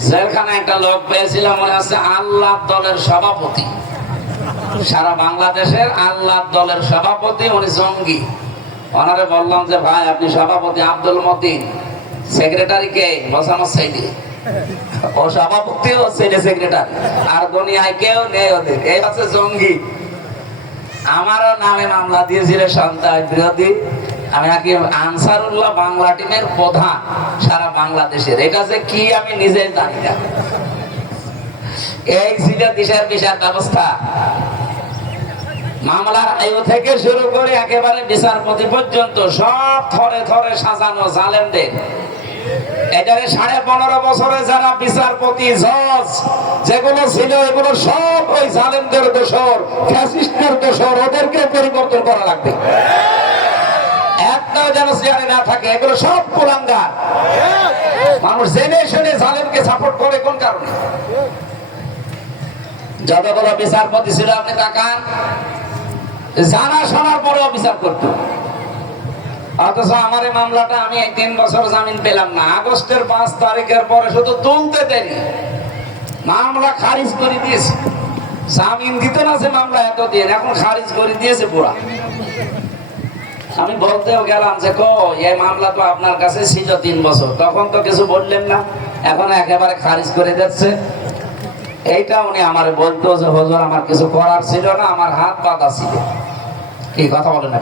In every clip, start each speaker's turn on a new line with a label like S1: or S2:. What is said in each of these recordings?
S1: একটা লোক পেয়েছিলাম মনে আছে আল্লাহ দলের সভাপতি। সারা বাংলাদেশের আল্লাহ দলের সভাপতি, উনি জঙ্গি। ওনারে বললাম যে, ভাই, আপনি সভাপতি আব্দুল মতিন। সেক্রেটারি কে? বসানো সাইডে ও সভাপতি ও সেক্রেটারি আর দুনিয়ায় কেউ নেই ওদের। এই জঙ্গি। আমারও নামে মামলা দিয়েছিল সন্ত্রাস বিরোধী। আমি নাকি আনসারুল্লাহ বাংলা টিমের প্রধান সারা বাংলাদেশের। এটা যে কি আমি নিজেই জানি না। এই ছিল দিশার বিচার ব্যবস্থা। মামলার আয়ু থেকে শুরু করে একেবারে বিচারপতি পর্যন্ত সব থরে থরে সাজানো জালেমদের। এটারে সাড়ে পনেরো বছরে যারা বিচারপতি, জজ, যেগুলো ছিল, এগুলো সব ওই জালেমদের দোষর ফ্যাসিস্টের দোষর, ওদেরকে পরিবর্তন করা লাগবে। একটাও যেন চেয়ারে না থাকে, এগুলো সব কুলাঙ্গার। মানুষ জেনে শুনে জালেমকে সাপোর্ট করে কোন কারণে? যতগুলো বিচারপতি ছিল আপনি তাকান জানা শোনার পরেও বিচার করতো। অথচ আমার এই মামলাটা আমি তিন বছর জামিন পেলাম না। আগস্টের পাঁচ তারিখের পরে শুধু তুলতে দেরি মামলা খারিজ করে দিয়েছে। জামিন দিত না সে মামলা এত দিন এখন খারিজ করে দিয়েছে পুরা। আমি বলতেও গেলাম যে, কো, এই মামলা তো আপনার কাছে ছিল তিন বছর। তখন তো কিছু বললেন না। এখন একেবারে খারিজ করে দিচ্ছে। এইটা উনি আমার বলতো যে, হজর, আমার কিছু করার ছিল না, আমার হাত বাঁধা ছিল। কি কথা বলেন না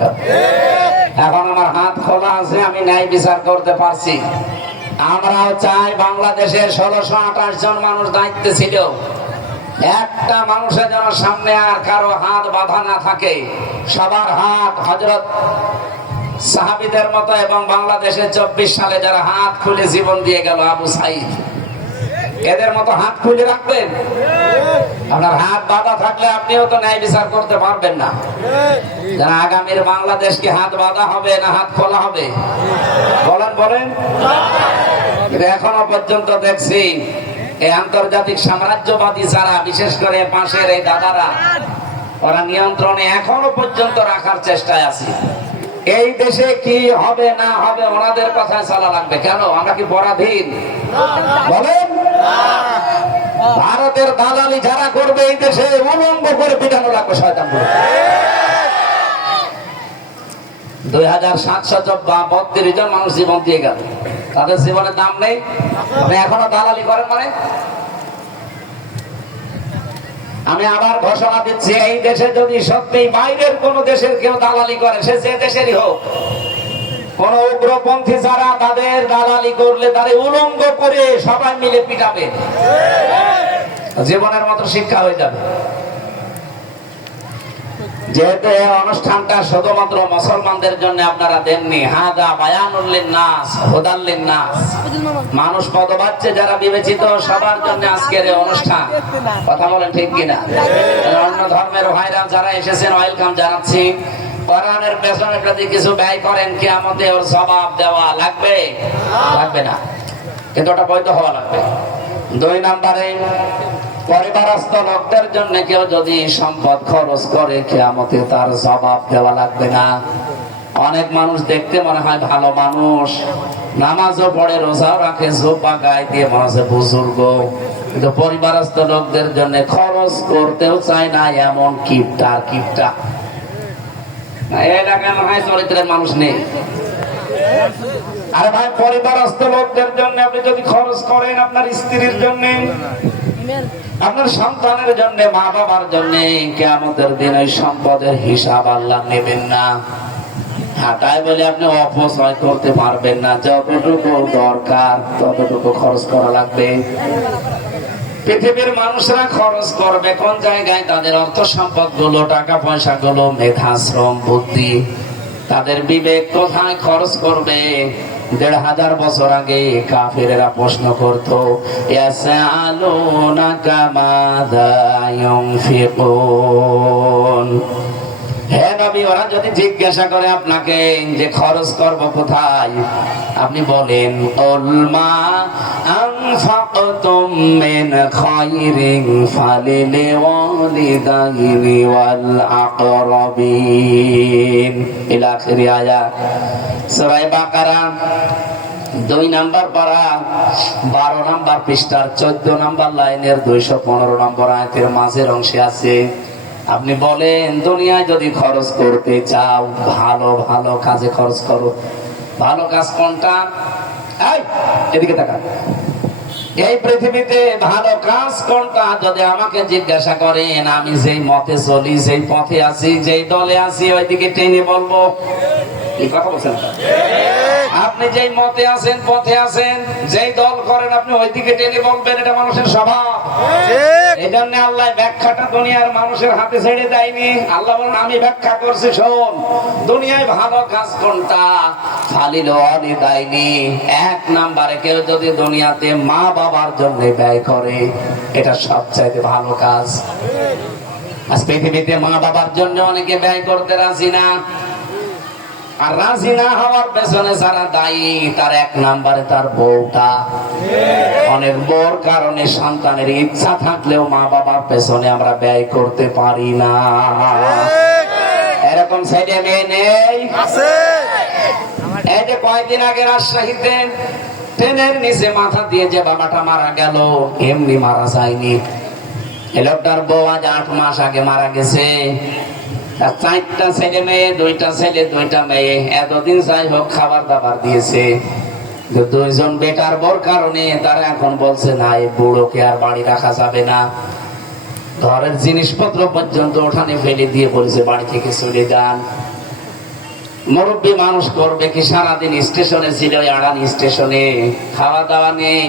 S1: এখন আমার হাত খোলা আছে, আমি ন্যায় বিচার করতে পারছি। আমরাও চাই বাংলাদেশের ষোলোশো আঠাশ জন মানুষ দায়িত্বে ছিল। একটা মানুষের যেন সামনে আর কারও হাত বাঁধা না থাকে। সবার হাত হজরত সাহাবিদের মতো এবং বাংলাদেশের চব্বিশ সালে যারা হাত খুলে জীবন দিয়ে গেল আবু সাইদ, এদের মতো হাত খুলে রাখবেন? আপনার হাত বাঁধা থাকলে আপনিও তো ন্যায় বিচার করতে পারবেন না। যারা আগামীর বাংলাদেশকে হাত বাঁধা হবে না হাত খোলা হবে? বলেন বলেন। এখনও পর্যন্ত দেখছি এই আন্তর্জাতিক সাম্রাজ্যবাদী যারা, বিশেষ করে পাশের এই দাদারা ওরা নিয়ন্ত্রণে এখনও পর্যন্ত রাখার চেষ্টায় আছে। এই দেশে কি হবে, না হবে, ওনাদের কথায় চলা লাগবে। কেন? আমরা কি পরাধীন? বলেন। ভারতের দালালি যারা করবে এই দেশে, উলঙ্গ করে পিটানো লাগবে শয়তান দুই হাজার সাতশত বত্রিশ জন মানুষ জীবন দিয়ে গেল। তাদের জীবনের দাম নেই। এখনও দালালি করেন মানে? আমি আবার ঘোষণা দিচ্ছি, এই দেশে যদি সত্যি বাইরের কোন দেশের কেউ দালালি করে, সে যে দেশেরই হোক, কোন উগ্রপন্থী যারা তাদের দালালি করলে তাদের উলঙ্গ করে সবাই মিলে পিটাবে। জীবনের মতো শিক্ষা হয়ে যাবে। যেহেতু এই অনুষ্ঠানটা শুধুমাত্র মুসলমানদের জন্য আপনারা দেননি হাদা বায়ানুল্লিন নাস হুদাল্লিন নাস মানুষ পদবাচ্চে যারা বিবেচিত সবার জন্য আজকের এই অনুষ্ঠান। কথা বলেন ঠিক কিনা? অন্য ধর্মের ভাইরা যারা এসেছেন ওয়েলকাম জানাচ্ছি। কোরআনের পেছনে যদি কিছু ব্যয় করেন কি আমাদের ওর জবাব দেওয়া লাগবে? লাগবে না। কিন্তু ওটা বৈধ হওয়া লাগবে। দুই নাম্বারে পরিবারস্থ লোকদের জন্য কেউ যদি সম্পদ খরচ করে, কেয়ামতে তার জবাব দেওয়া লাগবে না। অনেক মানুষ দেখতে মনে হয় ভালো মানুষ। নামাজও পড়ে রোজাও রাখে জোপা গায়ে দিয়ে মনে হচ্ছে বুজুর্গ। কিন্তু পরিবারস্থ লোকদের জন্য খরচ করতেও চায় না, এমন কিপটা কিপটা। এলাকায় মনে হয় চরিত্রের মানুষ নেই। আরে ভাই, পরিবারস্থ লোকদের জন্য আপনি যদি খরচ করেন আপনার স্ত্রীর জন্য আপনার সন্তানের জন্য, মা বাবার জন্য কেমতের দিন ওই সম্পদের হিসাব আল্লাহ নেবেন না। বলে আপনি অপচয় করতে পারবেন না, যতটুকু দরকার ততটুকু খরচ করা লাগবে। পৃথিবীর মানুষরা খরচ করবে, কোন জায়গায়? তাদের অর্থ সম্পদগুলো টাকা পয়সা গুলো মেধা বুদ্ধি। তাদের বিবেক কোথায় খরচ করবে? দেড় হাজার বছর আগে কাফেরেরা প্রশ্ন করত ইয়াসআলুনাকা মাযা ইউনফিকুন হে নবী ওরা যদি জিজ্ঞাসা করে আপনাকে যে খরচ করব কোথায়, আপনি বলেন দুই নাম্বার পারা, বারো নাম্বার পৃষ্ঠার চোদ্দ নাম্বার লাইনের দুইশো পনেরো নম্বর আয়তের মাঝের অংশে আছে আপনি বলেন, দুনিয়ায় যদি খরচ করতে চাও, ভালো ভালো কাজে খরচ করো। ভালো কাজ কোনটা? এদিকে তাকা এই পৃথিবীতে ভালো কাজ কোনটা? যদি আমাকে জিজ্ঞাসা করেন আমি যেই মতে চলি যেই পথে আছি যেই দলে আছি ওইদিকে টেনে বলব। এই কথা বলছেন আপনি যেই মতে আছেন পথে আছেন যেই দল করেন আপনি ওইদিকে টেনে বলবেন এটা মানুষের স্বভাব। এই জন্য আল্লাহ ব্যাখ্যাটা দুনিয়ার মানুষের হাতে ছেড়ে দেয়নি। আল্লাহ বলেন আমি ব্যাখ্যা করছি শোন দুনিয়ায় ভালো কাজ কোনটা? ফালিল অনি দেয়নি এক নাম্বারে কেউ যদি দুনিয়াতে মা বাবার জন্য ব্যয় করে। এটা সবচাইতে ভালো কাজ। আজ পৃথিবীতে মা বাবার জন্য অনেকে ব্যয় করতে রাজি না। আর রাজি না হওয়ার পেছনে যারা দায়ী তার এক নাম্বারে তার বউটা। অনেক বউর কারণে সন্তানের ইচ্ছা থাকলেও মা বাবার পেছনে আমরা ব্যয় করতে পারি না। এরকম ছেলে মেয়ে নেই। এই যে কয়েকদিন আগে রাজশাহীতে মাথা দিয়ে যে বাবাটা মারা গেল, এমনি মারা যায়নি। লোকটার বউ আজ আট মাস আগে মারা গেছে। চারটা ছেলে মেয়ে, দুইটা ছেলে, দুইটা মেয়ে। এতদিন যাই হোক খাবার দাবার দিয়েছে। দুইজন বেকার বোর কারণে তারা এখন বলছে, না, এই বুড়োকে আর বাড়ি রাখা যাবে না। ঘরের জিনিসপত্র পর্যন্ত ওঠানে ফেলে দিয়ে বলেছে, বাড়ি থেকে চলে যান। মুরব্বী মানুষ করবে কি? সারাদিন স্টেশনে ছিল আড়ানি স্টেশনে। খাওয়া দাওয়া নেই।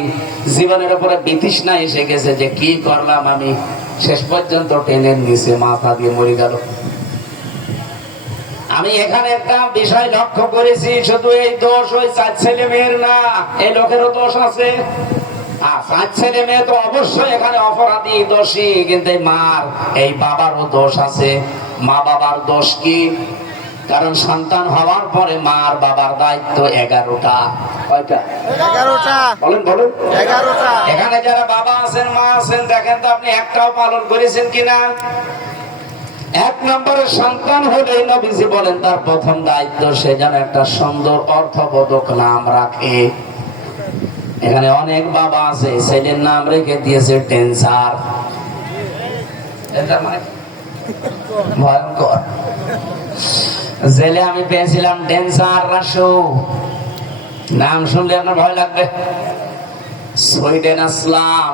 S1: জীবনের উপরে বিতৃষ্ণা এসে গেছে যে কি করলাম আমি? শেষ পর্যন্ত ট্রেনের নিচে মাথা দিয়ে মরে গেল। আমি এখানে একটা বিষয় লক্ষ্য করেছি, শুধু এই দোষ ওই চার ছেলে মেয়ের না, এই লোকেরও দোষ আছে। আর চার ছেলে মেয়ে তো অবশ্যই এখানে অপরাধী, দোষী, কিন্তু মার, এই বাবারও দোষ আছে। মা বাবার দোষ কি? কারণ সন্তান হওয়ার পরে মার বাবার দায়িত্ব এগারোটা। কয়টা?
S2: এগারোটা।
S1: বলেন বলেন।
S2: এগারোটা।
S1: এখানে যারা বাবা আছেন মা আছেন দেখেন তো আপনি একটাও পালন করেছেন কিনা এক নম্বরের সন্তান হলেই নবীজি বলেন তার প্রথম দায়িত্ব সে যেন একটা সুন্দর অর্থবোধক নাম রাখে। এখানে অনেক বাবা আছে ছেলের নাম রেখে দিয়েছে টেন্সার। এটা মানে ভয়ঙ্কর। জেলে আমি পেয়েছিলাম ডেন্সার রাসু। নাম শুনলে আপনার ভয় লাগবে। আসলাম।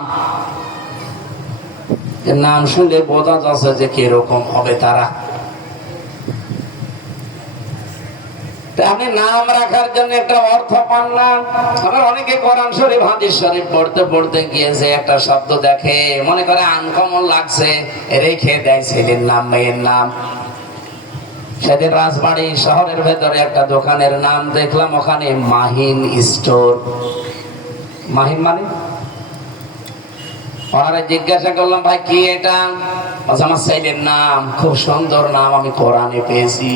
S1: নাম শুনলে বোঝা যাচ্ছে যে কীরকম হবে তারা। আপনি নাম রাখার জন্য একটা অর্থ পান না। অনেকে কোরআন শরীফ, হাদিস শরীফ পড়তে পড়তে গিয়েছে একটা শব্দ দেখে, মনে করে আনকমন লাগছে, রেখে দেয় ছেলের নাম, মেয়ের নাম। সেদিন রাজবাড়ি শহরের ভেতরে একটা দোকানের নাম দেখলাম ওখানে মাহিন স্টোর। মাহিন মানে? ওনারা জিজ্ঞাসা করলাম ভাই কি এটা? আমার ছেলের নাম খুব সুন্দর নাম আমি কোরআনে পেয়েছি।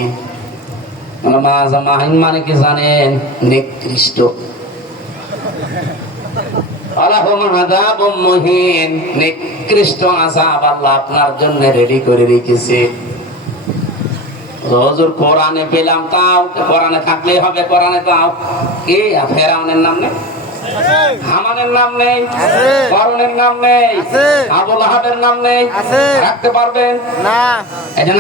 S1: আচ্ছা, মাহিন মানে কি জানেন? নিকৃষ্ট। নিকৃষ্ট আযাব আল্লাহ আপনার জন্য রেডি করে রেখেছে। হুজুর কোরআনে পেলাম তাও কোরআনে থাকলেই হবে কোরআনে তাও। কি? ফেরাউনের নাম নেই? হামানের নাম নেই? করণের নাম নেই? আবুল আহাবের নাম নেই? রাখতে পারবেন?
S2: না।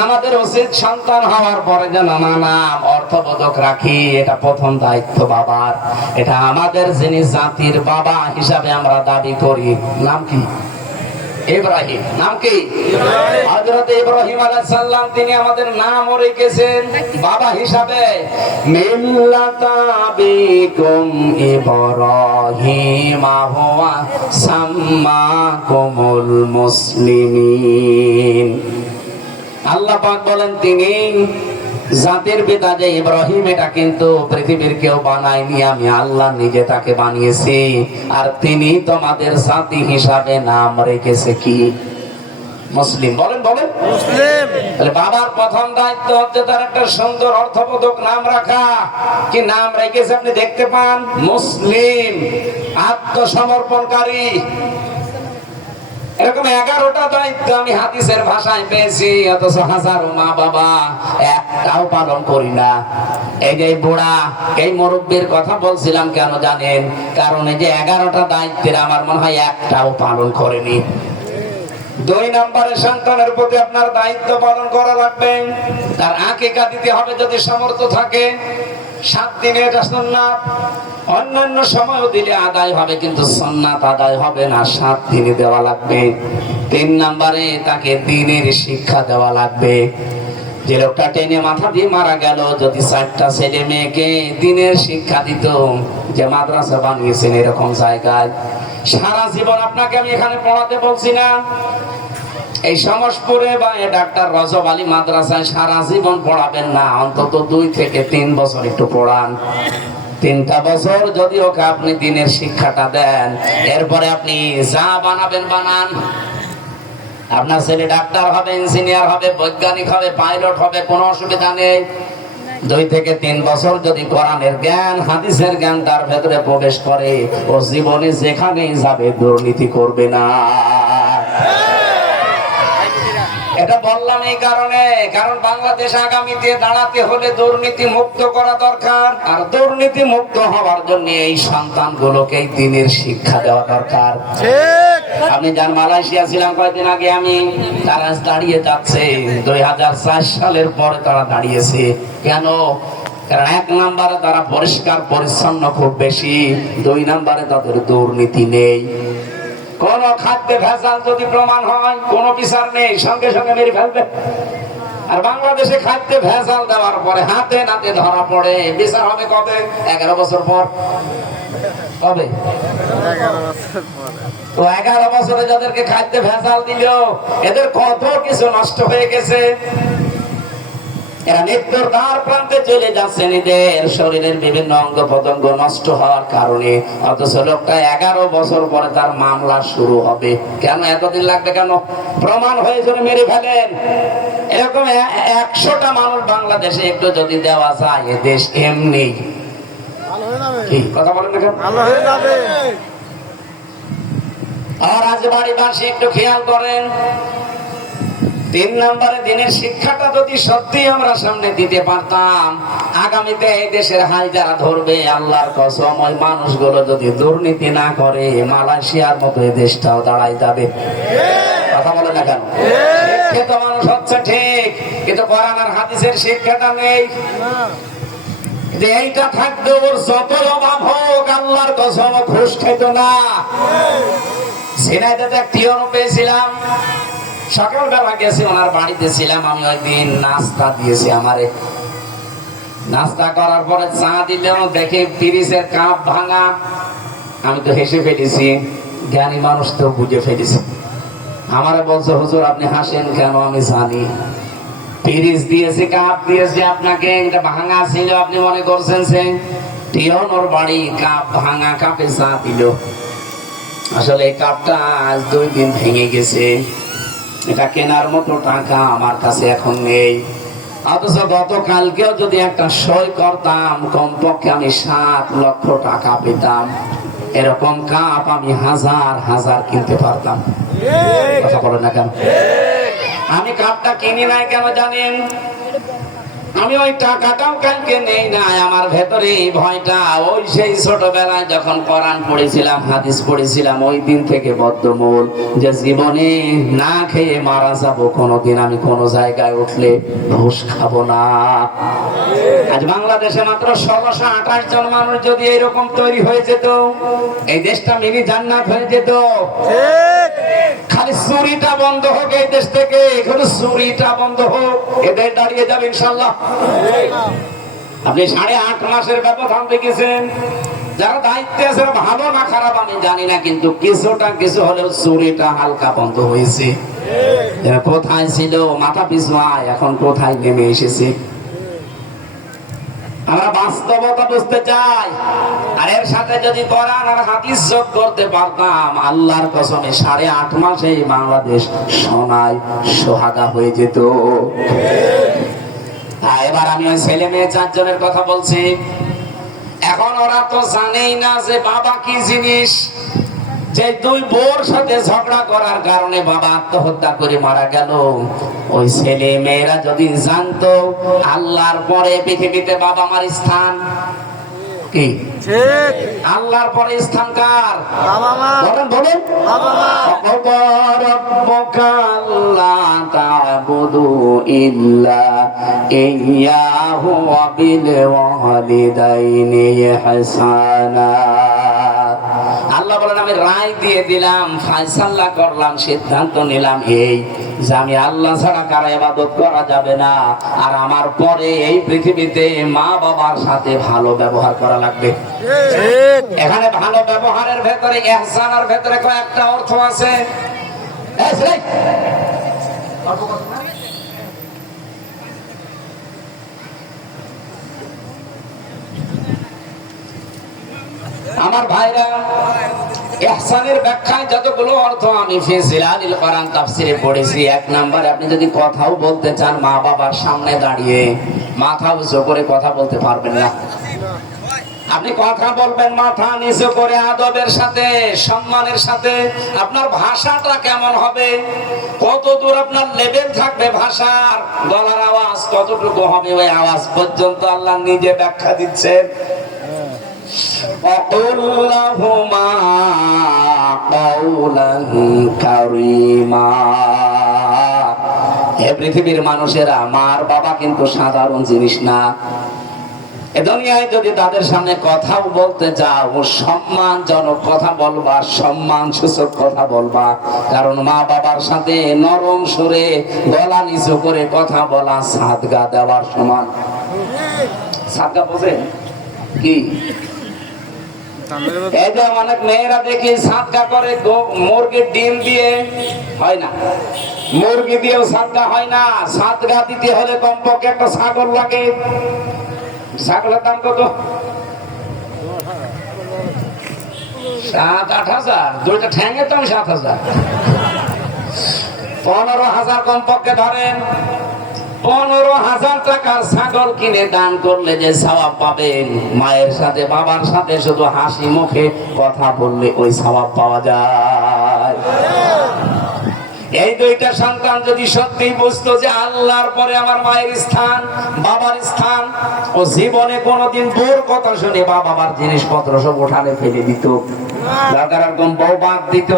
S1: আমাদের উচিত সন্তান হওয়ার পরে যেন নানা নাম অর্থবোধক রাখি। এটা প্রথম দায়িত্ব বাবার। এটা আমাদের যিনি জাতির বাবা হিসাবে আমরা দাবি করি। নাম কি? ইব্রাহিম। নাম কি? হযরত ইব্রাহিম আলাইহিস সালাম তিনি আমাদের নাম রেখেছেন বাবা হিসাবে। মিল্লাতা বিকুম ইব্রাহিম হুয়া সাম্মাকুমুল মুসলিমিন। আল্লাহ পাক বলেন তিনি জাতির পিতা যে ইব্রাহিম এটা কিন্তু পৃথিবীর কেউ বানায়নি। আমি আল্লাহ নিজে তাকে বানিয়েছি। আর তিনি তোমাদের জাতি হিসাবে নাম রেখেছে কি? মুসলিম। বলেন বলেন।
S2: মুসলিম।
S1: তাহলে বাবার প্রথম দায়িত্ব হচ্ছে তার একটা সুন্দর অর্থবোধক নাম রাখা। কি নাম রেখেছে আপনি দেখতে পান? মুসলিম। আত্মসমর্পণকারী। এরকম এগারোটা দায়িত্ব আমি হাদিসের ভাষায় পেয়েছি, অথচ হাজারো মা বাবা একটাও পালন করি না। এই যে বুড়া, এই মুরব্বীর কথা বলছিলাম কেন জানেন? কারণ এই যে এগারোটা দায়িত্বের আমার মনে হয় একটাও পালন করেনি। দুই নম্বরে সন্তানের প্রতি আপনার দায়িত্ব পালন করা লাগবে। তার আকিকা দিতে হবে যদি সামর্থ্য থাকে। সাত দিনে এটা সন্ন্যাত অন্যান্য সময়ও দিলে আদায় হবে, কিন্তু সন্ন্যাত আদায় হবে না। সাত দিনে দেওয়া লাগবে। তিন নম্বরে তাকে দিনের শিক্ষা দেওয়া লাগবে। যে লোকটা টেনে মাথা দিয়ে মারা গেল, যদি চারটা ছেলে মেয়েকে দিনের শিক্ষা দিত, যে মাদ্রাসা বানিয়েছেন এরকম জায়গায়, সারা জীবন আপনাকে আমি এখানে পড়াতে বলছি না। এই সমসপুরে বা এ ডাক্তার রজব আলী মাদ্রাসায় সারা জীবন পড়াবেন না, অন্তত দুই থেকে তিন বছর একটু পড়ান। তিনটা বছর যদি ওকে আপনি দিনের শিক্ষাটা দেন, এরপরে আপনি যা বানাবেন বানান। আপনার ছেলে ডাক্তার হবে, ইঞ্জিনিয়ার হবে, বৈজ্ঞানিক হবে, পাইলট হবে, কোনো অসুবিধা নেই। দুই থেকে তিন বছর যদি কোরআনের জ্ঞান, হাদিসের জ্ঞান তার ভেতরে প্রবেশ করে, ও জীবনে যেখানেই যাবে দুর্নীতি করবে না। এটা বললাম এই কারণে কারণ বাংলাদেশ আগামীতে দাঁড়াতে হলে দুর্নীতি মুক্ত করা দরকার আর দুর্নীতি মুক্ত হওয়ার জন্য এই সন্তানগুলোকে এই দিনের শিক্ষা দেওয়া দরকার।
S2: ঠিক।
S1: আপনি যান মালয়েশিয়া ছিলাম কয়েকদিন আগে আমি তারা দাঁড়িয়ে যাচ্ছে দুই হাজার চার সালের পরে তারা দাঁড়িয়েছে। কেন? কারণ এক নম্বরে তারা পরিষ্কার পরিচ্ছন্ন খুব বেশি দুই নম্বরে তাদের দুর্নীতি নেই। কোন খাদ্যে ভেজাল যদি প্রমাণ হয় কোন বিচার নেই সঙ্গে সঙ্গে মেরে ফেলবে। আর বাংলাদেশে খাদ্যে ভেজাল দেওয়ার পরে হাতে নাতে ধরা পড়ে। বিচার হবে কবে? এগারো বছর পর। কবে? তো এগারো বছরে যাদেরকে খাদ্যে ভেজাল দিল এদের কত কিছু নষ্ট হয়ে গেছে? এরা মৃত্যুর দ্বার প্রান্তে চলে যাচ্ছেন এদের শরীরের বিভিন্ন অঙ্গ প্রত্যঙ্গ নষ্ট হওয়ার কারণে। অথচ লোকটা এগারো বছর পরে তার মামলা শুরু হবে। কেন এতদিন লাগবে কেন? প্রমাণ মেরে ফেলেন। এরকম একশোটা মানুষ বাংলাদেশে একটু যদি দেওয়া যায় এ দেশ এমনি। কথা বলেন না কেন? আর আজ বাড়িবাসী একটু খেয়াল করেন। তিন নম্বরে দিনের শিক্ষাটা যদি সত্যি আমরা সামনে দিতে পারতাম, আগামীতে এই দেশের হাই যারা ধরবে, আল্লাহর কসম, ওই মানুষগুলো যদি দুর্নীতি না করে, মালয়েশিয়ার মতো এই দেশটাও দাঁড়াই যাবে। কথা বলে না কেন? শিক্ষিত মানুষ হচ্ছে ঠিক, কিন্তু কোরআন আর হাদিসের শিক্ষাটা নেই। যে এইটা ওর যত অভাব হোক, আল্লাহর কসম, ঘুষ খেত না। সিনাইতে এক টিয়নো পেয়েছিলাম। সকালবেলা গেছি, ওনার বাড়িতে ছিলাম, আমি ওই দিন নাস্তা দিয়েছি আমারে। নাস্তা করার পরে চা দিলেও দেখে তিরিশের কাপ ভাঙা। আমি তো হেসে ফেলেছি, জ্ঞানী মানুষ তো বুঝে ফেলেছি। আমারে বলছে, হুজুর, আপনি হাসেন কেন? আমি জানি। তিরিশ দিয়েছে, কাপ দিয়েছে আপনাকে, এটা ভাঙা ছিল, আপনি মনে করছেন সে? টিয়ন ওর বাড়ি, কাপ ভাঙা, কাপে চা দিল। আসলে এই কাপটা আজ দুই দিন ভেঙে গেছে। এটা কেনার মতো টাকা আমার কাছে এখন নেই। অথচ গতকালকেও যদি একটা সই করতাম, কমপক্ষে আমি সাত লক্ষ টাকা পেতাম। এরকম কাপ আমি হাজার হাজার কিনতে পারতাম। কথা বলো না কেন? আমি কাপটা কিনি নাই কেন জানেন? আমি ওই টাকাটাও কালকে নেই নাই আমার ভেতরে এই ভয়টা। ওই সেই ছোটবেলায় যখন কোরআন পড়েছিলাম, হাদিস পড়েছিলাম, ওই দিন থেকে বদ্ধমূল যে জীবনে না খেয়ে মারা যাব কোনোদিন, আমি কোনো জায়গায় উঠলে ঘুষ খাব না। আজ বাংলাদেশে মাত্র ষোলোশো আঠাশ জন মানুষ যদি এরকম তৈরি হয়ে যেত, এই দেশটা মিনি জান্নাত হয়ে যেত। খালি চুরিটা বন্ধ হোক এই দেশ থেকে, এখানে চুরিটা বন্ধ হোক। এদের দাঁড়িয়ে যাবে ইনশাল্লাহ। আপনি সাড়ে আট মাসের ব্যবধান দেখেছেন? যারা দায়িত্বে আছে ভালো না খারাপ আমি জানি না, কিন্তু কিছুটা কিছু হলেও চুরিটা হালকা বন্ধ হয়েছে। কোথায় ছিল? মাথা পিছু এখন কোথায় নেমে এসেছে? আমরা বাস্তবতা বুঝতে চাই। আর এর সাথে যদি কোরআন আর হাদিস যোগ করতে পারতাম, আল্লাহর কসমে সাড়ে আট মাসে বাংলাদেশ সোনায় সোহাগা হয়ে যেত। এবার আমি ওই ছেলে মেয়ে চারজনের কথা বলছি। এখন ওরা তো জানেই না যে বাবা কি জিনিস। যে দুই বোর সাথে ঝগড়া করার কারণে বাবা আত্মহত্যা করে মারা গেল। ওই ছেলে মেয়েরা যদি জানতো আল্লাহর পরে পৃথিবীতে বাবা মার স্থান কি? আল্লাহর পরে স্থান কার?
S2: বাবা মা।
S1: বলেন
S2: বাবা মা।
S1: বিল আমি রায় দিয়ে দিলাম ফাইসাল্লা করলাম, সিদ্ধান্ত নিলাম, এই যে আমি আল্লাহ ছাড়া কারও ইবাদত করা যাবে না। আর আমার পরে এই পৃথিবীতে মা বাবার সাথে ভালো ব্যবহার করা লাগবে। এখানে ভালো ব্যবহারের ভেতরে এহসানের ভেতরে কয়েকটা অর্থ আছে। আমার ভাইরা ইহসানের ব্যাখ্যায় যতগুলো অর্থ আমি ফিজিলালিল কোরআন তাফসিরে পড়েছি, এক নম্বরে আপনি যদি কথাও বলতে চান মা বাবার সামনে দাঁড়িয়ে মাথা উঁচু করে কথা বলতে পারবেন না। আপনি কথা বলবেন মাথা নিচু করে আদবের সাথে, সম্মানের সাথে, আপনার ভাষাটা কেমন হবে? কত দূর আপনার লেভেল থাকবে ভাষার? গলার আওয়াজ কতটুকু হবে? ওই আওয়াজ পর্যন্ত আল্লাহ নিজে ব্যাখ্যা দিচ্ছেন। وقل لهما قولا كريما হে পৃথিবীর মানুষেরা মার বাবা কিন্তু সাধারণ জিনিস না এ দুনিয়ায় যদি তাদের সামনে কথাও বলতে যাও সম্মানজনক কথা বলবা সম্মান সূচক কথা বলবা কারণ মা বাবার সাথে নরম সুরে গলা নিচু করে কথা বলা সাদগা দেওয়ার সমান সাদগা বোঝেন কি
S2: তামিলের মধ্যে
S1: অনেক মেয়েরা দেখি সাদগা করে মুরগির ডিম দিয়ে হয় না। মুরগি দিয়েও সাদগা হয় না। সাদগা দিতে হলে কমপক্ষে একটা ছাগল লাগে। ছাগলের দাম কত? সাত, আট হাজার। দুইটা ঠ্যাঙে তো সাত হাজার। পনেরো হাজার কমপক্ষে ধরেন। পনেরো হাজার টাকার ছাগল কিনে দান করলে যে সওয়াব পাবেন মায়ের সাথে, বাবার সাথে শুধু হাসি মুখে কথা বললে ওই সওয়াব পাওয়া যায়। এই দুইটা সন্তান যদি সত্যি বুঝতো যে আল্লাহর পরে আমার মায়ের স্থান, বাবার স্থান, ও জীবনে কোনোদিন বোর কথা শুনে বা বাবার জিনিসপত্র সব উঠানে ফেলে দিত। দরকার এরকম বউ বাদ দিত।